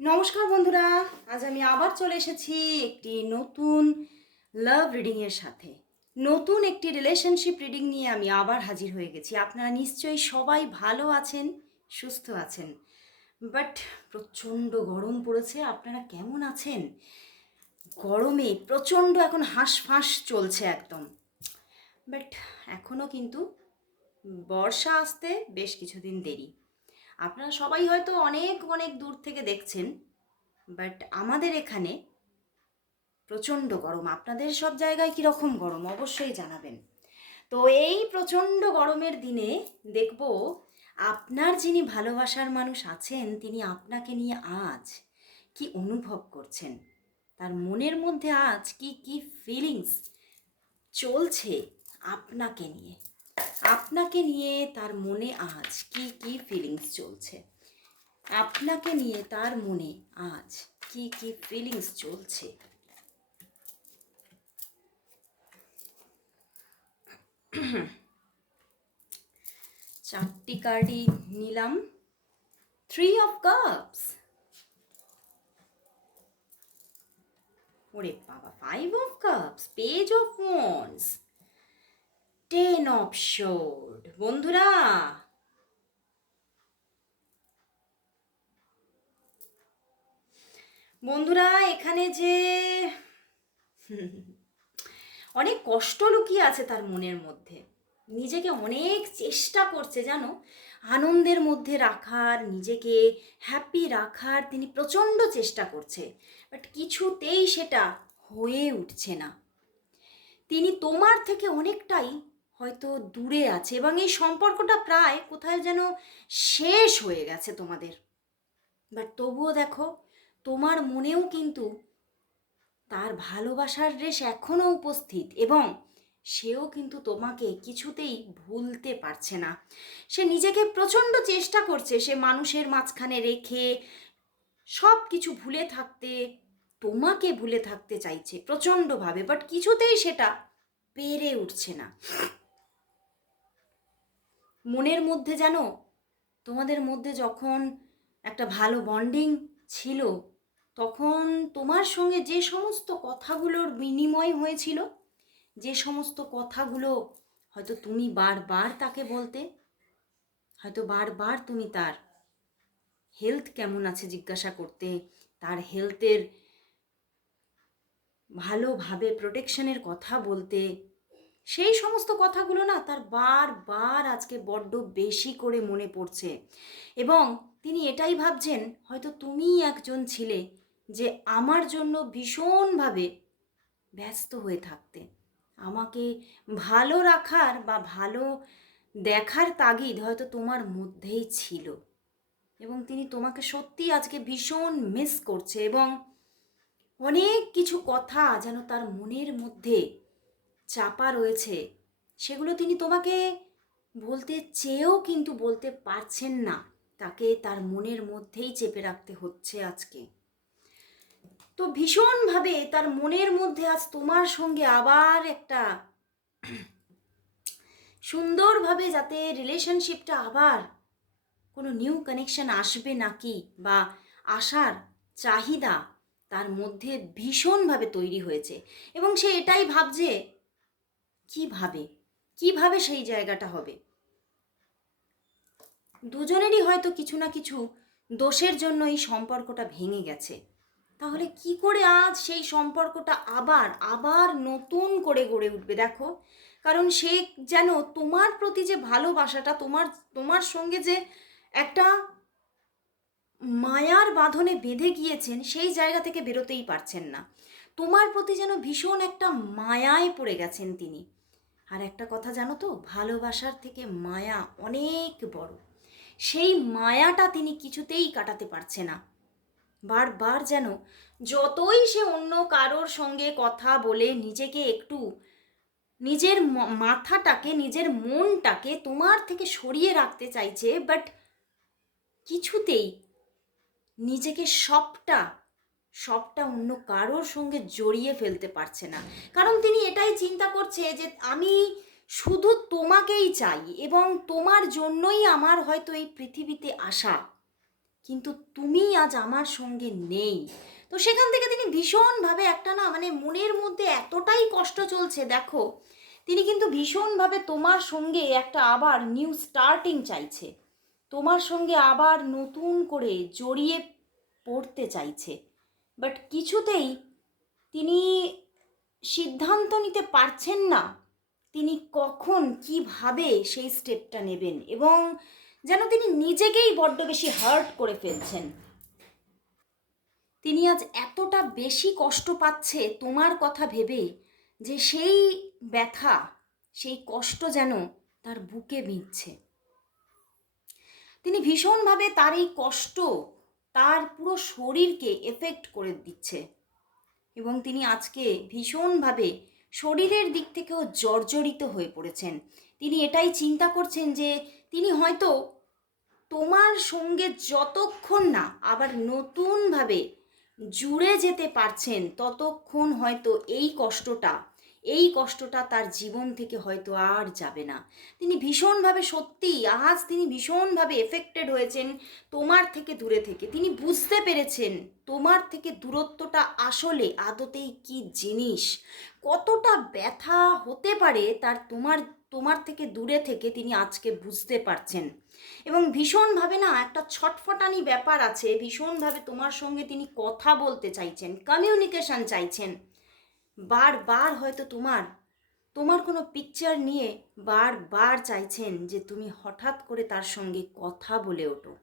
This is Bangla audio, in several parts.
নমস্কার বন্ধুরা, আজ আমি আবার চলে এসেছি একটি নতুন লাভ রিডিংয়ের সাথে। নতুন একটি রিলেশনশিপ রিডিং নিয়ে আমি আবার হাজির হয়ে গেছি। আপনারা নিশ্চয়ই সবাই ভালো আছেন, সুস্থ আছেন। বাট প্রচণ্ড গরম পড়েছে, আপনারা কেমন আছেন? গরমে প্রচণ্ড এখন হাঁসফাঁস চলছে একদম। বাট এখনও কিন্তু বর্ষা আসতে বেশ কিছুদিন দেরি। আপনারা সবাই হয়তো অনেক অনেক দূর থেকে দেখছেন বাট আমাদের এখানে প্রচণ্ড গরম। আপনাদের সব জায়গায় কীরকম গরম? অবশ্যই জানাবেন। তো এই প্রচণ্ড গরমের দিনে দেখব আপনার যিনি ভালোবাসার মানুষ আছেন, তিনি আপনাকে নিয়ে আজ কি অনুভব করছেন? তার মনের মধ্যে আজ কি কি ফিলিংস চলছে আপনাকে নিয়ে? আপনাকে নিয়ে তার মনে আজ কি কি ফিলিংস চলছে? আপনাকে নিয়ে তার মনে আজ কি কি ফিলিংস চলছে? চারটি কার্ডই নিলাম। থ্রি অফ কাপস ওরে বাবা five of cups page of wands ten of swords বন্ধুরা বন্ধুরা, এখানে যে অনেক কষ্ট লুকিয়ে আছে তার মনের মধ্যে। নিজেকে অনেক চেষ্টা করছে, জানো? আনন্দের মধ্যে রাখার, নিজেকে হ্যাপি রাখার তিনি প্রচণ্ড চেষ্টা করছে। বাট কিছুতেই সেটা হয়ে উঠছে না। তিনি তোমার থেকে অনেকটাই হয়তো দূরে আছে এবং এই সম্পর্কটা প্রায় কোথায় যেন শেষ হয়ে গেছে তোমাদের। বাট তবুও দেখো, তোমার মনেও কিন্তু তার ভালোবাসার রেশ এখনও উপস্থিত এবং সেও কিন্তু তোমাকে কিছুতেই ভুলতে পারছে না। সে নিজেকে প্রচণ্ড চেষ্টা করছে, সে মানুষের মাঝখানে রেখে সব কিছু ভুলে থাকতে, তোমাকে ভুলে থাকতে চাইছে প্রচণ্ডভাবে বাট কিছুতেই সেটা পেরে উঠছে না। মনের মধ্যে যেন তোমাদের মধ্যে যখন একটা ভালো বন্ডিং ছিল, তখন তোমার সঙ্গে যে সমস্ত কথাগুলোর বিনিময় হয়েছিল, যে সমস্ত কথাগুলো হয়তো তুমি বারবার তাকে বলতে, হয়তো বারবার তুমি তার হেলথ কেমন আছে জিজ্ঞাসা করতে, তার হেলথের ভালোভাবে প্রোটেকশনের কথা বলতে সেই সমস্ত কথাগুলো না তার বারবার আজকে বড্ড বেশি করে মনে পড়ছে। এবং তিনি এটাই ভাবছেন, হয়তো তুমিই একজন ছিলে যে আমার জন্য ভীষণভাবে ব্যস্ত হয়ে থাকতে। আমাকে ভালো রাখার বা ভালো দেখার তাগিদ হয়তো তোমার মধ্যেই ছিল। এবং তিনি তোমাকে সত্যি আজকে ভীষণ মিস করছে এবং অনেক কিছু কথা যেন তার মনের মধ্যে চাপা রয়েছে। সেগুলো তিনি তোমাকে বলতে চেয়েও কিন্তু বলতে পারছেন না। তাকে তার মনের মধ্যেই চেপে রাখতে হচ্ছে আজকে। তো ভীষণভাবে তার মনের মধ্যে আজ তোমার সঙ্গে আবার একটা সুন্দরভাবে যাতে রিলেশনশিপটা আবার কোনো নিউ কানেকশন আসবে নাকি বা আসার চাহিদা তার মধ্যে ভীষণভাবে তৈরি হয়েছে। এবং সে এটাই ভাবছে কীভাবে? কীভাবে সেই জায়গাটা হবে? দুজনেরই হয়তো কিছু না কিছু দোষের জন্য এই সম্পর্কটা ভেঙে গেছে। তাহলে কি করে আজ সেই সম্পর্কটা আবার আবার নতুন করে গড়ে উঠবে দেখো? কারণ সে যেন তোমার প্রতি যে ভালোবাসাটা, তোমার তোমার সঙ্গে যে একটা মায়ার বাঁধনে বেঁধে গিয়েছেন, সেই জায়গা থেকে বেরোতেই পারছেন না। তোমার প্রতি যেন ভীষণ একটা মায়ায় পড়ে গেছেন তিনি। আর একটা কথা জানো তো, ভালোবাসার থেকে মায়া অনেক বড়। সেই মায়াটা তিনি কিছুতেই কাটাতে পারছে না। বারবার যেন যতই সে অন্য কারোর সঙ্গে কথা বলে নিজেকে একটু নিজের মাথাটাকে, নিজের মনটাকে তোমার থেকে সরিয়ে রাখতে চাইছে বাট কিছুতেই নিজেকে সবটা সবটা অন্য কারোর সঙ্গে জড়িয়ে ফেলতে পারছে না। কারণ তিনি এটাই চিন্তা করছে যে আমি শুধু তোমাকেই চাই এবং তোমার জন্যই আমার হয়তো এই পৃথিবীতে আসা। কিন্তু তুমি আজ আমার সঙ্গে নেই। তো সেখান থেকে তিনি ভীষণভাবে একটা না মানে মনের মধ্যে এতটাই কষ্ট চলছে, দেখো। তিনি কিন্তু ভীষণভাবে তোমার সঙ্গে একটা আবার নিউ স্টার্টিং চাইছে। তোমার সঙ্গে আবার নতুন করে জড়িয়ে পড়তে চাইছে। বাট কিছুতেই তিনি সিদ্ধান্ত নিতে পারছেন না তিনি কখন কীভাবে সেই স্টেপটা নেবেন এবং যেন তিনি নিজেকেই বড্ড বেশি হার্ট করে ফেলছেন। তিনি আজ এতটা বেশি কষ্ট পাচ্ছে তোমার কথা ভেবে যে সেই ব্যথা, সেই কষ্ট যেন তার বুকে বিঁধছে তিনি ভীষণভাবে তার এই কষ্ট তার পুরো শরীরকে এফেক্ট করে দিচ্ছে। এবং তিনি আজকে ভীষণভাবে শরীরের দিক থেকেও জর্জরিত হয়ে পড়েছেন। তিনি এটাই চিন্তা করছেন যে তিনি হয়তো তোমার সঙ্গে যতক্ষণ না আবার নতুনভাবে জুড়ে যেতে পারছেন, ততক্ষণ হয়তো এই কষ্টটা এই কষ্টটা তার জীবন থেকে হয়তো আর যাবে না। তিনি ভীষণভাবে সত্যি আজ তিনি ভীষণভাবে এফেক্টেড হয়েছেন তোমার থেকে দূরে থেকে। তিনি বুঝতে পেরেছেন তোমার থেকে দূরত্বটা আসলে আদতেই কি জিনিস। কতটা ব্যথা হতে পারে তার তোমার তোমার থেকে দূরে থেকে তিনি আজকে বুঝতে পারছেন। এবং ভীষণভাবে না একটা ছটফটানি ব্যাপার আছে, ভীষণভাবে তোমার সঙ্গে তিনি কথা বলতে চাইছেন কমিউনিকেশন চাইছেন। বারবার হয়তো তোমার তোমার কোনো পিকচার নিয়ে বারবার চাইছেন যে তুমি হঠাৎ করে তার সঙ্গে কথা বলে ওঠো।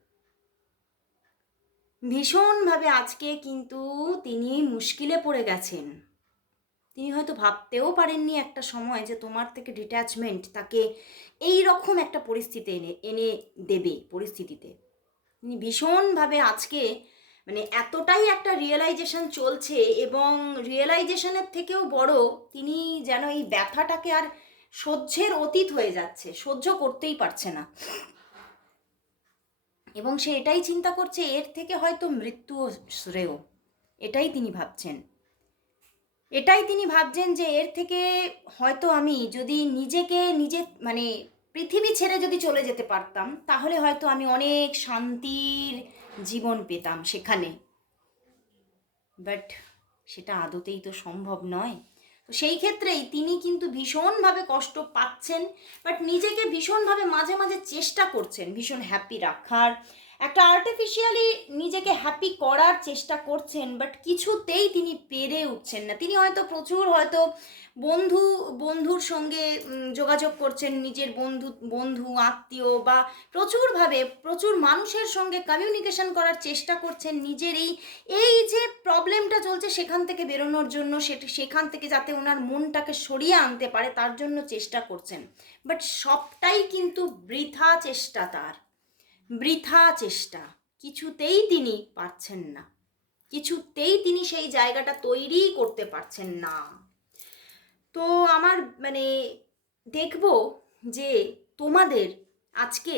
ভীষণভাবে আজকে কিন্তু তিনি মুশকিলে পড়ে গেছেন। তিনি হয়তো ভাবতেও পারেননি একটা সময় যে তোমার থেকে ডিট্যাচমেন্ট তাকে এই রকম একটা পরিস্থিতি এনে এনে দেবে পরিস্থিতিতে। তিনি ভীষণভাবে আজকে মানে এতটাই একটা রিয়েলাইজেশন চলছে এবং রিয়েলাইজেশনের থেকেও বড় তিনি যেন এই ব্যথাটাকে আর সহ্যের অতীত হয়ে যাচ্ছে, সহ্য করতেই পারছে না। এবং সে এটাই চিন্তা করছে, এর থেকে হয়তো মৃত্যু শ্রেয়। এটাই তিনি ভাবছেন। এটাই তিনি ভাবছেন যে এর থেকে হয়তো আমি যদি নিজেকে নিজে মানে পৃথিবী ছেড়ে যদি চলে যেতে পারতাম, তাহলে হয়তো আমি অনেক শান্তির জীবন পেতাম সেখানে। বাট সেটা আদতেই তো সম্ভব নয়। তো সেই ক্ষেত্রেই তিনি কিন্তু ভীষণভাবে কষ্ট পাচ্ছেন বাট নিজেকে ভীষণভাবে মাঝে মাঝে চেষ্টা করছেন, ভীষণ হ্যাপি রাখার। একটা আর্টিফিশিয়ালি নিজেকে হ্যাপি করার চেষ্টা করছেন বাট কিছুতেই তিনি পেরে উঠছেন না। তিনি হয়তো প্রচুর হয়তো বন্ধু, বন্ধুর সঙ্গে যোগাযোগ করছেন নিজের বন্ধু বন্ধু, আত্মীয় বা প্রচুরভাবে, প্রচুর মানুষের সঙ্গে কমিউনিকেশন করার চেষ্টা করছেন নিজের এই এই যে প্রবলেমটা চলছে সেখান থেকে বেরোনোর জন্য, সেটা, সেখান থেকে যাতে ওনার মনটাকে সরিয়ে আনতে পারে, তার জন্য চেষ্টা করছেন। বাট সবটাই কিন্তু বৃথা চেষ্টা তার। বৃথা চেষ্টা। কিছুতেই তিনি পারছেন না। কিছুতেই তিনি সেই জায়গাটা তৈরি করতে পারছেন না। তো আমার মানে দেখব যে তোমাদের আজকে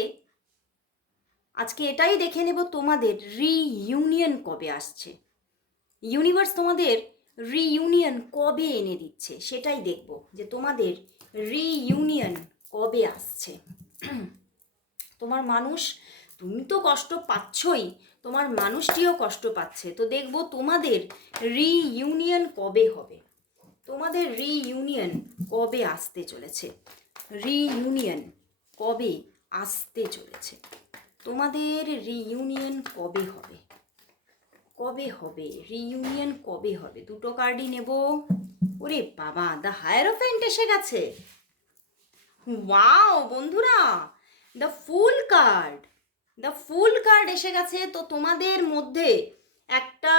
আজকে এটাই দেখে নেব তোমাদের রিইউনিয়ন কবে আসছে। ইউনিভার্স তোমাদের রিইউনিয়ন কবে এনে দিচ্ছে সেটাই দেখব যে তোমাদের রিইউনিয়ন কবে আসছে। তোমার মানুষ, তুমি তো কষ্ট পাচ্ছই, তোমার মানুষটিও কষ্ট পাচ্ছে। তো দেখব তোমাদের রিইউনিয়ন কবে হবে। তোমাদের রিইউনিয়ন কবে আসতে চলেছে? রিইউনিয়ন কবে আসতে চলেছে? তোমাদের রিইউনিয়ন কবে হবে? কবে হবে? রিইউনিয়ন কবে হবে? দুটো কার্ডই নেব। ওরে বাবা দ্য হায়ার অফেন্ট এসে গেছে। ওয়াও বন্ধুরা the fool card the fool card এসে গেছে। তো তোমাদের মধ্যে একটা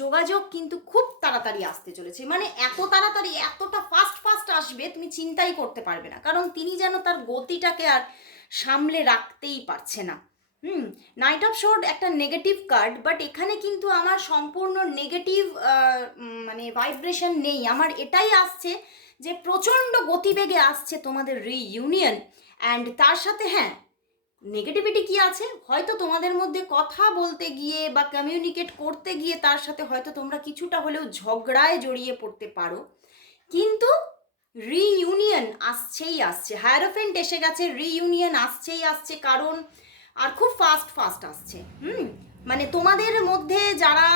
যোগাযোগ কিন্তু খুব তাড়াতাড়ি আসতে চলেছে। মানে এত তাড়াতাড়ি, এতটা ফাস্ট ফাস্ট আসবে, তুমি চিন্তাই করতে পারবে না। কারণ তিনি যেন তার গতিটাকে আর সামলে রাখতেই পারছে না। হুম নাইট অফ শোর একটা নেগেটিভ কার্ড বাট এখানে কিন্তু আমার সম্পূর্ণ নেগেটিভ মানে ভাইব্রেশন নেই। আমার এটাই আসছে যে প্রচণ্ড গতিবেগে আসছে তোমাদের রিইউনিয়ন অ্যান্ড তার সাথে হ্যাঁ নেগেটিভিটি কি আছে? হয়তো তোমাদের মধ্যে কথা বলতে গিয়ে বা কমিউনিকেট করতে গিয়ে তার সাথে হয়তো তোমরা কিছুটা হলেও ঝগড়ায় জড়িয়ে পড়তে পারো। কিন্তু রিইউনিয়ন আসছেই আসছে। হায়ারোফেন্ট এসে গেছে রিইউনিয়ন আসছেই আসছে কারণ, আর খুব ফাস্ট ফাস্ট আসছে। হুম? মানে তোমাদের মধ্যে যারা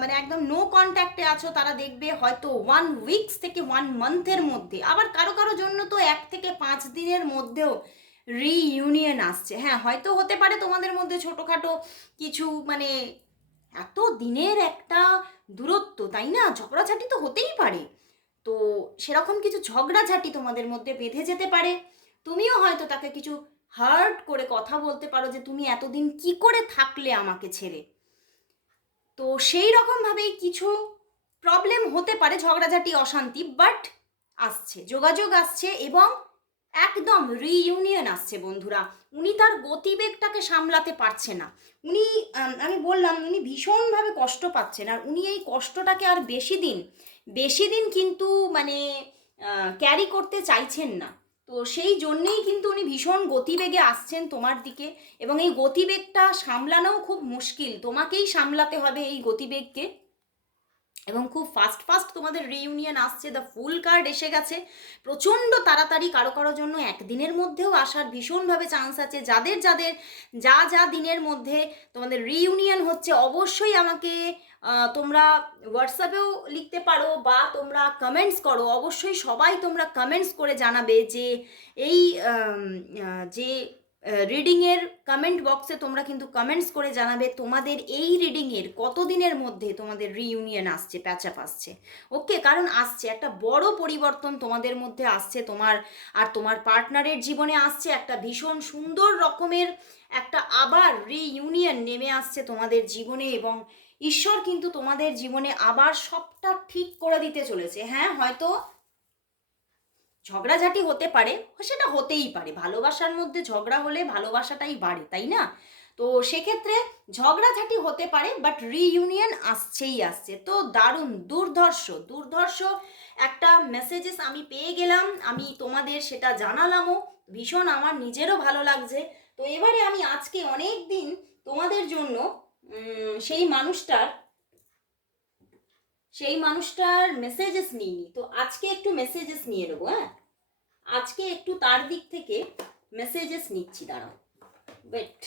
মানে একদম নো কন্ট্যাক্টে আছো, তারা দেখবে হয়তো ওয়ান উইকস থেকে ওয়ান মান্থের মধ্যে। আবার কারও কারও জন্য তো এক থেকে পাঁচ দিনের মধ্যেও রিইউনিয়ন আসছে। হ্যাঁ হয়তো হতে পারে তোমাদের মধ্যে ছোটোখাটো কিছু মানে এত দিনের একটা দূরত্ব, তাই না? ঝগড়াঝাটি তো হতেই পারে। তো সেরকম কিছু ঝগড়াঝাটি তোমাদের মধ্যে বেঁধে যেতে পারে। তুমিও হয়তো তাকে কিছু হার্ট করে কথা বলতে পারো যে তুমি এতদিন কি করে থাকলে আমাকে ছেড়ে। তো সেই রকমভাবেই কিছু প্রবলেম হতে পারে, ঝগড়াঝাটি, অশান্তি বাট আসছে, যোগাযোগ আসছে এবং একদম রিইউনিয়ন আসছে বন্ধুরা। উনি তার গতিবেগটাকে সামলাতে পারছে না। উনি, আমি বললাম, উনি ভীষণভাবে কষ্ট পাচ্ছেন। আর উনি এই কষ্টটাকে আর বেশি দিন বেশি দিন কিন্তু মানে ক্যারি করতে চাইছেন না। তো সেই জন্যেই কিন্তু উনি ভীষণ গতিবেগে আসছেন তোমার দিকে। এবং এই গতিবেগটা সামলানোও খুব মুশকিল। তোমাকেই সামলাতে হবে এই গতিবেগকে। এবং খুব ফাস্ট ফাস্ট তোমাদের রিইউনিয়ন আসছে দ্য ফুল কার্ড এসে গেছে। প্রচণ্ড তাড়াতাড়ি কারও কারও জন্য একদিনের মধ্যেও আসার ভীষণভাবে চান্স আছে। যাদের যাদের, যা যা দিনের মধ্যে তোমাদের রিইউনিয়ন হচ্ছে, অবশ্যই আমাকে তোমরা হোয়াটসঅ্যাপেও লিখতে পারো বা তোমরা কমেন্টস করো। অবশ্যই সবাই তোমরা কমেন্টস করে জানাবে যে এই যে রিডিংয়ের কমেন্ট বক্সে তোমরা কিন্তু কমেন্টস করে জানাবে তোমাদের এই রিডিংয়ের কতদিনের মধ্যে তোমাদের রিইউনিয়ন আসছে প্যাচআপ আসছে। ওকে কারণ আসছে, একটা বড় পরিবর্তন তোমাদের মধ্যে আসছে, তোমার আর তোমার পার্টনারের জীবনে আসছে, একটা ভীষণ সুন্দর রকমের একটা আবার রিইউনিয়ন নেমে আসছে তোমাদের জীবনে এবং ঈশ্বর কিন্তু তোমাদের জীবনে আবার সবটা ঠিক করে দিতে চলেছে। হ্যাঁ হয়তো ঝগড়াঝাটি হতে পারে, সেটা হতেই পারে। ভালোবাসার মধ্যে ঝগড়া হলে ভালোবাসাটাই বাড়ে, তাই না? তো সেক্ষেত্রে ঝগড়াঝাটি হতে পারে বাট রিইউনিয়ন আসছেই আসছে। তো দারুণ, দুর্ধর্ষ দুর্ধর্ষ একটা মেসেজেস আমি পেয়ে গেলাম, আমি তোমাদের সেটা জানালামও। ভীষণ আমার নিজেরও ভালো লাগছে। তো এবারে আমি আজকে অনেক দিন তোমাদের জন্য সেই মানুষটার সেই মানুষটার মেসেজেস নিইনি। তো আজকে একটু মেসেজেস নিয়ে নেব হ্যাঁ? আজকে একটু তার দিক থেকে মেসেজেস নিচ্ছি, দাঁড়াও। ওয়েট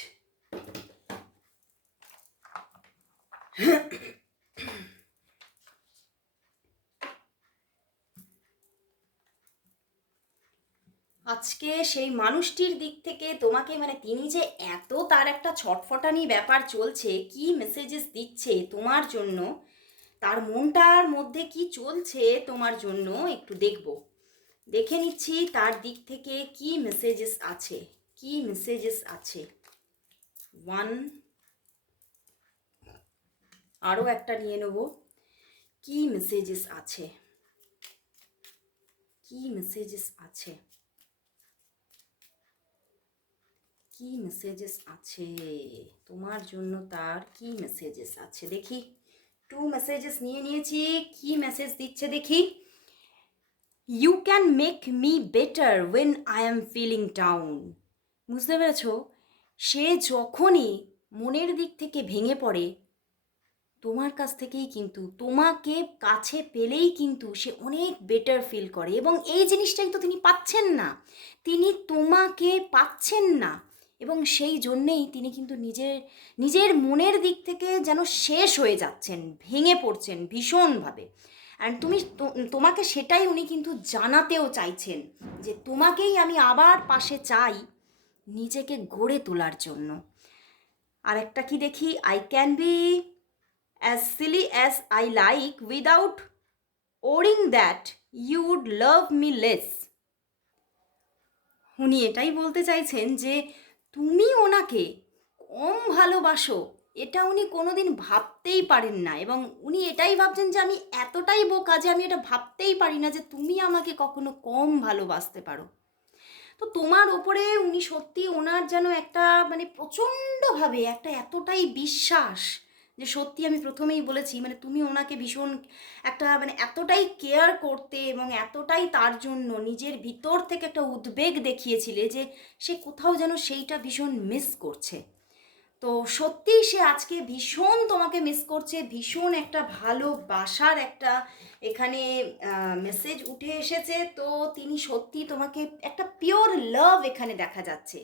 আজকে সেই মানুষটির দিক থেকে তোমাকে মানে তিনি যে এত তার একটা ছটফটানি ব্যাপার চলছে, কি মেসেজেস দিচ্ছে তোমার জন্য তার মনটার মধ্যে কি চলছে তোমার জন্য একটু দেখব। দেখে নিচ্ছি তার দিক থেকে কি মেসেজেস আছে, কি মেসেজেস আছে। ওয়ান আরও একটা নিয়ে নেব। কি মেসেজেস আছে? কি মেসেজেস আছে? কি মেসেজেস আছে? তোমার জন্য তার কি মেসেজেস আছে? দেখি। টু মেসেজেস নিয়ে নিয়েছি। কি মেসেজ দিচ্ছে দেখি? You can make me better when I am feeling down বুঝতে পেরেছ? সে যখনই মনের দিক থেকে ভেঙে পড়ে, তোমার কাছ থেকেই কিন্তু, তোমাকে কাছে পেলেই কিন্তু সে অনেক বেটার ফিল করে। এবং এই জিনিসটাই তো তিনি পাচ্ছেন না। তিনি তোমাকে পাচ্ছেন না। এবং সেই জন্যেই তিনি কিন্তু নিজের নিজের মনের দিক থেকে যেন শেষ হয়ে যাচ্ছেন, ভেঙে পড়ছেন ভীষণভাবে। অ্যান্ড তুমি তোমাকে সেটাই উনি কিন্তু জানাতেও চাইছেন যে তোমাকেই আমি আবার পাশে চাই নিজেকে গড়ে তোলার জন্য। আর একটা কি দেখি? I can be as silly as I like without worrying that you would love me less উনি এটাই বলতে চাইছেন যে তুমি ওনাকে কম ভালোবাসো, এটা উনি কোনোদিন ভাবতেই পারেন না। এবং উনি এটাই ভাবছেন যে আমি এতটাই বোকা যে আমি এটা ভাবতেই পারি না যে তুমি আমাকে কখনো কম ভালোবাসতে পারো। তো তোমার ওপরে উনি সত্যি ওনার যেন একটা মানে প্রচণ্ডভাবে একটা এতটাই বিশ্বাস যে সত্যি আমি প্রথমেই বলেছি মানে তুমি ওনাকে ভীষণ একটা মানে এতটাই কেয়ার করতে এবং এতটাই তার জন্য নিজের ভিতর থেকে একটা উদ্বেগ দেখিয়েছিলে যে সে কোথাও যেন সেইটা ভীষণ মিস করছে। তো সত্যিই সে আজকে ভীষণ তোমাকে মিস করছে, ভীষণ একটা ভালোবাসার একটা এখানে মেসেজ উঠে এসেছে। তো তিনি সত্যি তোমাকে একটা পিওর লাভ এখানে দেখা যাচ্ছে।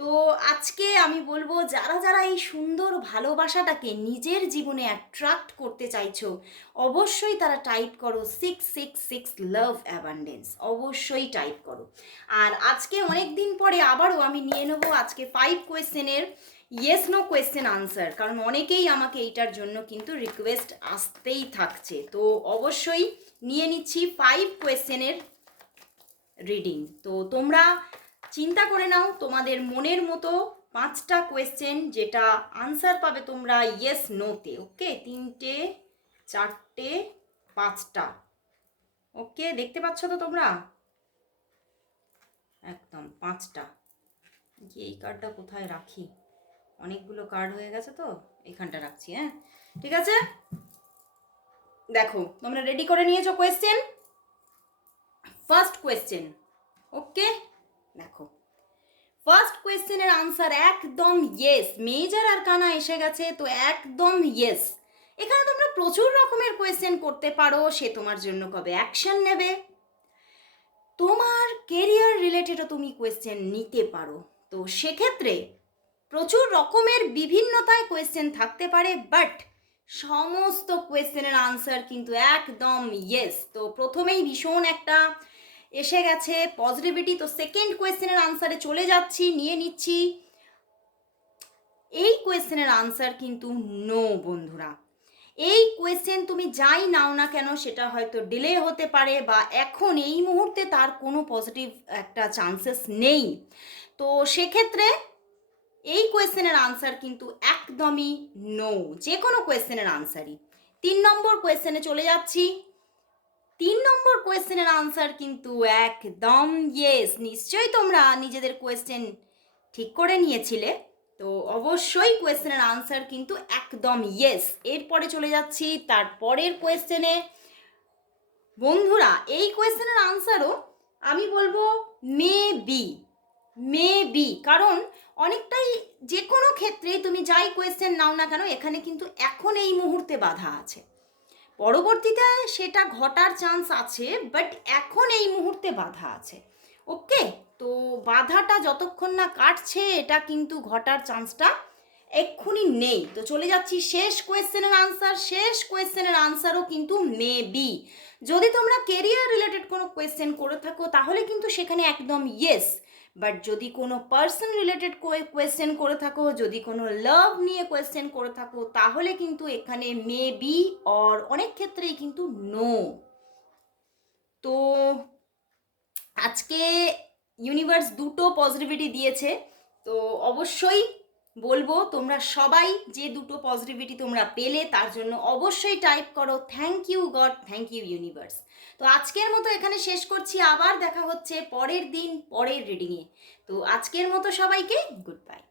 তো আজকে আমি বলব, যারা যারা এই সুন্দর ভালোবাসাটাকে নিজের জীবনে অ্যাট্রাক্ট করতে চাইছো, অবশ্যই তারা টাইপ করো six six six love abundance অবশ্যই টাইপ করো। আর আজকে অনেক দিন পরে আবারও আমি নিয়ে নেব আজকে ফাইভ কোয়েশ্চেনের ইয়েস নো কোয়েশ্চেন আনসার কারণ অনেকেই আমাকে এইটার জন্য কিন্তু রিকোয়েস্ট আসতেই থাকছে। তো অবশ্যই নিয়ে নিচ্ছি ফাইভ কোয়েশ্চেনের রিডিং তো তোমরা চিন্তা করে নাও, তোমাদের মনের মতো পাঁচটা কোয়েশ্চেন যেটা আনসার পাবে তোমরা ইয়েস নোতে ওকে তিনটে, চারটে, পাঁচটা। ওকে দেখতে পাচ্ছ তো তোমরা? একদম, পাঁচটা। গিয়ে এই কার্ডটা কোথায় রাখি? অনেকগুলো কার্ড হয়ে গেছে তো, এখানটা রাখছি হ্যাঁ? ঠিক আছে? দেখো, তোমরা রেডি করে নিয়েছো কোয়েশ্চেন ফার্স্ট কোয়েশ্চেন ওকে দেখো। ফার্স্ট কোয়েশ্চেনের আনসার একদম ইয়েস মেজর আর কানা এসে গেছে, তো একদম ইয়েস এখানে তোমরা প্রচুর রকমের কোয়েশ্চেন করতে পারো, সে তোমার জন্য কবে অ্যাকশন নেবে। তোমার কেরিয়ার রিলেটেডও তুমি কোয়েশ্চেন নিতে পারো। তো সেক্ষেত্রে প্রচুর রকমের বিভিন্নতায় কোয়েশ্চেন থাকতে পারে বাট সমস্ত কোয়েশ্চেনের আনসার কিন্তু একদম ইয়েস তো প্রথমেই ভীষণ একটা এসে গেছে পজিটিভিটি তো সেকেন্ড কোয়েশ্চেনের আনসারে চলে যাচ্ছি, নিয়ে নিচ্ছি। এই কোয়েশ্চেনের আনসার কিন্তু নো বন্ধুরা। এই কোয়েশ্চেন তুমি যাই নাও না কেন, সেটা হয়তো ডিলে হতে পারে বা এখন এই মুহূর্তে তার কোনো পজিটিভ একটা চান্সেস নেই। তো সেক্ষেত্রে এই কোয়েশ্চেনের আনসার কিন্তু একদমই নো যে কোনো কোয়েশ্চেনের আনসারই তিন নম্বর কোয়েশ্চেনে চলে যাচ্ছি। তিন নম্বর কোয়েশ্চেনের আনসার কিন্তু একদম ইয়েস নিশ্চয়ই তোমরা নিজেদের কোয়েশ্চেন ঠিক করে নিয়েছিলে। তো অবশ্যই কোয়েশ্চেনের আনসার কিন্তু একদম ইয়েস এরপরে চলে যাচ্ছি তার পরের কোয়েশ্চেনে বন্ধুরা, এই কোয়েশ্চেনের আনসারও আমি বলব মে বি মে বি কারণ অনেকটাই যে কোনো ক্ষেত্রে তুমি যাই কোয়েশ্চেন নাও না কেন, এখানে কিন্তু এখন এই মুহূর্তে বাধা আছে। পরবর্তীতে সেটা ঘটার চান্স আছে বাট এখন এই মুহূর্তে বাধা আছে। ওকে তো বাধাটা যতক্ষণ না কাটছে, এটা কিন্তু ঘটার চান্সটা এক্ষুনি নেই। তো চলে যাচ্ছি শেষ কোয়েশ্চেনের আনসার শেষ কোয়েশ্চেনের আনসারও কিন্তু মে বি যদি তোমরা কেরিয়ার রিলেটেড কোনো কোয়েশ্চেন করে থাকো, তাহলে কিন্তু সেখানে একদম ইয়েস বাট যদি কোনো পার্সন রিলেটেড কোয়েশ্চেন করে থাকো, যদি কোনো লাভ নিয়ে কোয়েশ্চেন করে থাকো, তাহলে কিন্তু এখানে মে বি অর অনেক ক্ষেত্রেই কিন্তু নো তো আজকে ইউনিভার্স দুটো পজিটিভিটি দিয়েছে, তো অবশ্যই বলব, তোমরা সবাই যে দুটো পজিটিভিটি তোমরা পেলে, তার জন্য অবশ্যই টাইপ করো thank you God thank you universe তো আজকের মতো এখানে শেষ করছি, আবার দেখা হচ্ছে পরের দিন, পরের রিডিংয়ে তো আজকের মতো সবাইকে গুড বাই